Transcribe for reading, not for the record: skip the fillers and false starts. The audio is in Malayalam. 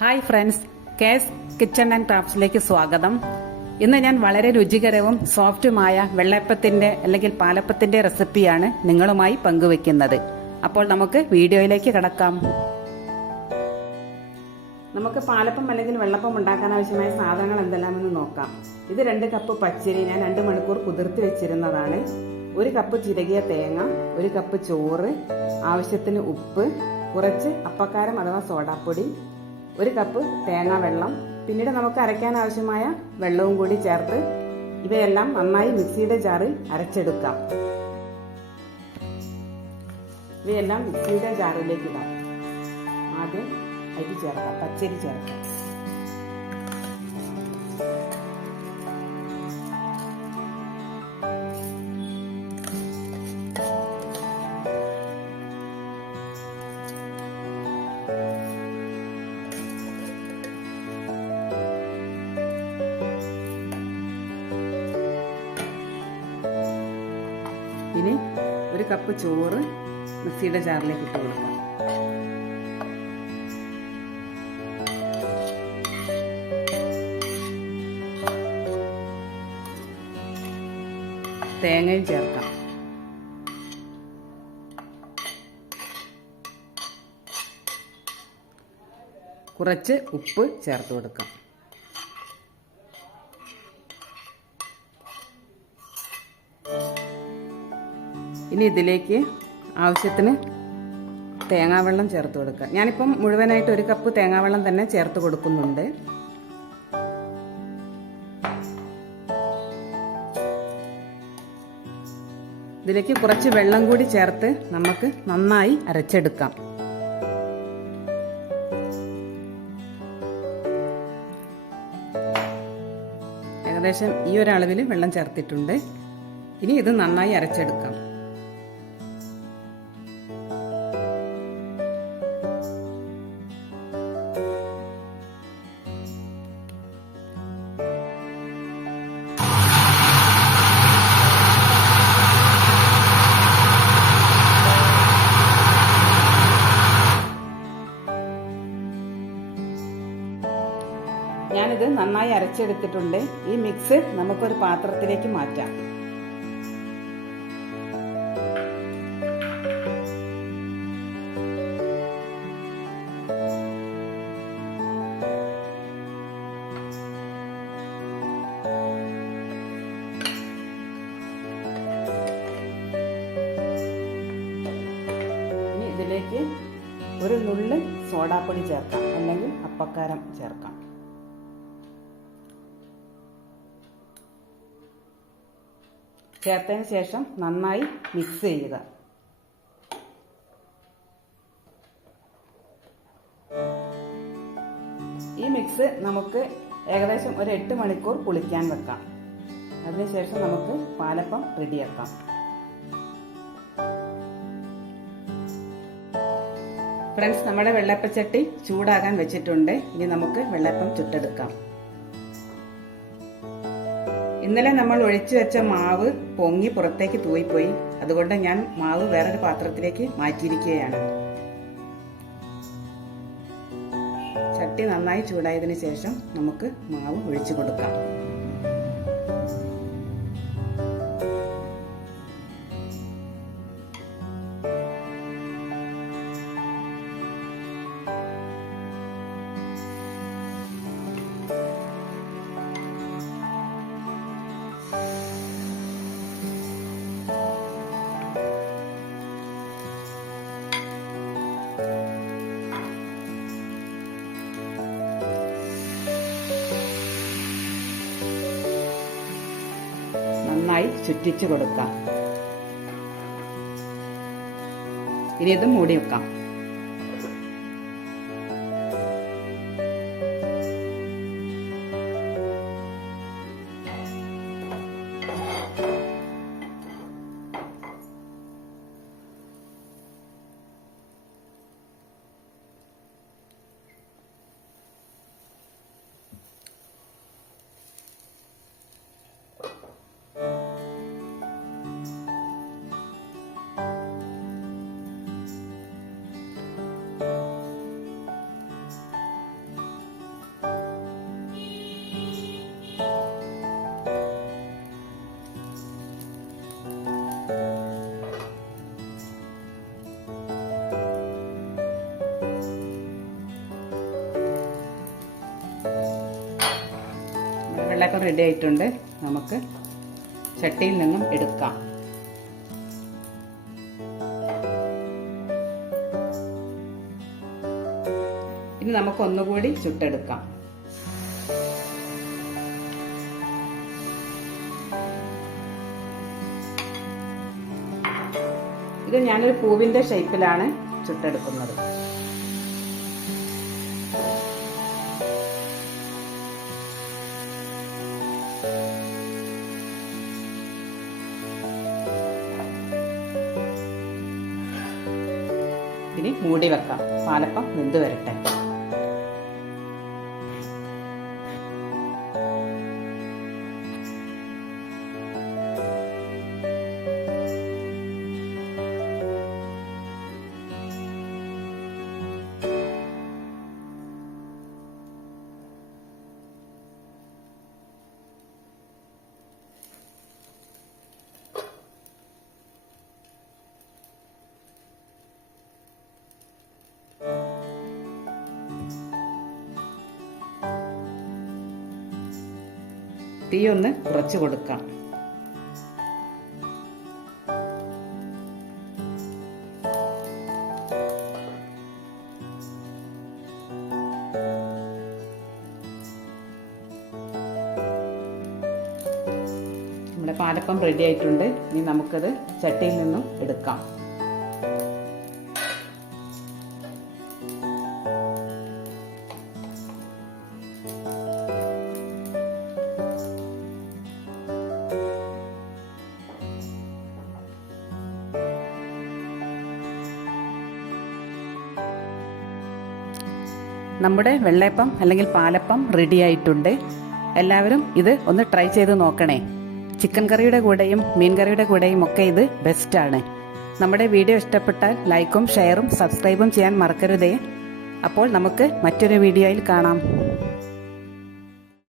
ഹായ് ഫ്രണ്ട്സ്, കേസ് കിച്ചൺ ആൻഡ് ക്രാഫ്റ്റ്സിലേക്ക് സ്വാഗതം. ഇന്ന് ഞാൻ വളരെ രുചികരവും സോഫ്റ്റുമായ വെള്ളയപ്പത്തിന്റെ അല്ലെങ്കിൽ പാലപ്പത്തിന്റെ റെസിപ്പിയാണ് നിങ്ങളുമായി പങ്കുവെക്കുന്നത്. അപ്പോൾ നമുക്ക് വീഡിയോയിലേക്ക് കടക്കാം. നമുക്ക് പാലപ്പം അല്ലെങ്കിൽ വെള്ളപ്പം ഉണ്ടാക്കാൻ ആവശ്യമായ സാധനങ്ങൾ എന്തെല്ലാമെന്ന് നോക്കാം. ഇത് 2 കപ്പ് പച്ചരി ഞാൻ 2 മണിക്കൂർ കുതിർത്തി വെച്ചിരുന്നതാണ്. 1 കപ്പ് ചിരകിയ തേങ്ങ, 1 കപ്പ് ചോറ്, ആവശ്യത്തിന് ഉപ്പ്, കുറച്ച് അപ്പക്കാരം അഥവാ സോഡാപ്പൊടി, 1 കപ്പ് തേങ്ങാ വെള്ളം, പിന്നീട് നമുക്ക് അരയ്ക്കാൻ ആവശ്യമായ വെള്ളവും കൂടി ചേർത്ത് ഇവയെല്ലാം നന്നായി മിക്സിയുടെ ജാറിൽ അരച്ചെടുക്കാം. ഇവയെല്ലാം മിക്സിയുടെ ജാറിലേക്ക് ഇടാം. ആദ്യം അരി ചേർക്കാം, പച്ചരി ചേർക്കാം. ഇനി 1 കപ്പ് ചോറ് മിക്സിയുടെ ജാറിലേക്ക് ഇട്ട് കൊടുക്കാം. തേങ്ങയും ചേർക്കാം. കുറച്ച് ഉപ്പ് ചേർത്ത് കൊടുക്കാം. ഇനി ഇതിലേക്ക് ആവശ്യത്തിന് തേങ്ങാവെള്ളം ചേർത്ത് കൊടുക്കുക. ഞാനിപ്പം മുഴുവനായിട്ട് 1 കപ്പ് തേങ്ങാവെള്ളം തന്നെ ചേർത്ത് കൊടുക്കുന്നുണ്ട്. ഇതിലേക്ക് കുറച്ച് വെള്ളം കൂടി ചേർത്ത് നമുക്ക് നന്നായി അരച്ചെടുക്കാം. ഏകദേശം ഈ ഒരളവിൽ വെള്ളം ചേർത്തിട്ടുണ്ട്. ഇനി ഇത് നന്നായി അരച്ചെടുക്കാം. ഞാനിത് നന്നായി അരച്ചെടുത്തിട്ടുണ്ട്. ഈ മിക്സ് നമുക്കൊരു പാത്രത്തിലേക്ക് മാറ്റാം. ഇനി ഇതിലേക്ക് ഒരു നുള്ള് സോഡാപ്പൊടി ചേർക്കാം, അല്ലെങ്കിൽ അപ്പക്കാരം ചേർക്കാം. ചേർത്തതിന് ശേഷം നന്നായി മിക്സ് ചെയ്യുക. ഈ മിക്സ് നമുക്ക് ഏകദേശം ഒരു 8 മണിക്കൂർ പുളിക്കാൻ വെക്കാം. അതിനുശേഷം നമുക്ക് പാലപ്പം റെഡിയാക്കാം. ഫ്രണ്ട്സ്, നമ്മുടെ വെള്ളയപ്പച്ചട്ടി ചൂടാകാൻ വെച്ചിട്ടുണ്ട്. ഇനി നമുക്ക് വെള്ളയപ്പം ചുട്ടെടുക്കാം. ഇന്നലെ നമ്മൾ ഒഴിച്ചു വെച്ച മാവ് പൊങ്ങി പുറത്തേക്ക് തൂയിപ്പോയി. അതുകൊണ്ട് ഞാൻ മാവ് വേറൊരു പാത്രത്തിലേക്ക് മാറ്റിയിരിക്കുകയാണ്. ചട്ടി നന്നായി ചൂടായതിനു ശേഷം നമുക്ക് മാവ് ഒഴിച്ചു കൊടുക്കാം. നന്നായി ചുറ്റിച്ചു കൊടുക്കാം. ഇനി ഇത് മൂടി വെക്കാം. വെള്ളപ്പം റെഡി ആയിട്ടുണ്ട്. നമുക്ക് ചട്ടിയിൽ നിന്നും എടുക്കാം. ഇനി നമുക്ക് ഒന്നുകൂടി ചുട്ടെടുക്കാം. ഇത് ഞാനൊരു പൂവിന്റെ ഷേപ്പിലാണ് ചുട്ടെടുക്കുന്നത്. ഇനി മൂടി വെക്കാം, പാലപ്പം വെന്ത് വരട്ടെ. തീ ഒന്ന് കുറച്ച് കൊടുക്കാം. നമ്മുടെ പാലപ്പം റെഡി ആയിട്ടുണ്ട്. ഇനി നമുക്കത് ചട്ടിയിൽ നിന്നും എടുക്കാം. നമ്മുടെ വെള്ളയപ്പം അല്ലെങ്കിൽ പാലപ്പം റെഡി ആയിട്ടുണ്ട്. എല്ലാവരും ഇത് ഒന്ന് ട്രൈ ചെയ്ത് നോക്കണേ. ചിക്കൻ കറിയുടെ കൂടെയും മീൻ കറിയുടെ കൂടെയും ഒക്കെ ഇത് ബെസ്റ്റാണ്. നമ്മുടെ വീഡിയോ ഇഷ്ടപ്പെട്ടാൽ ലൈക്കും ഷെയറും സബ്സ്ക്രൈബും ചെയ്യാൻ മറക്കരുതേ. അപ്പോൾ നമുക്ക് മറ്റൊരു വീഡിയോയിൽ കാണാം.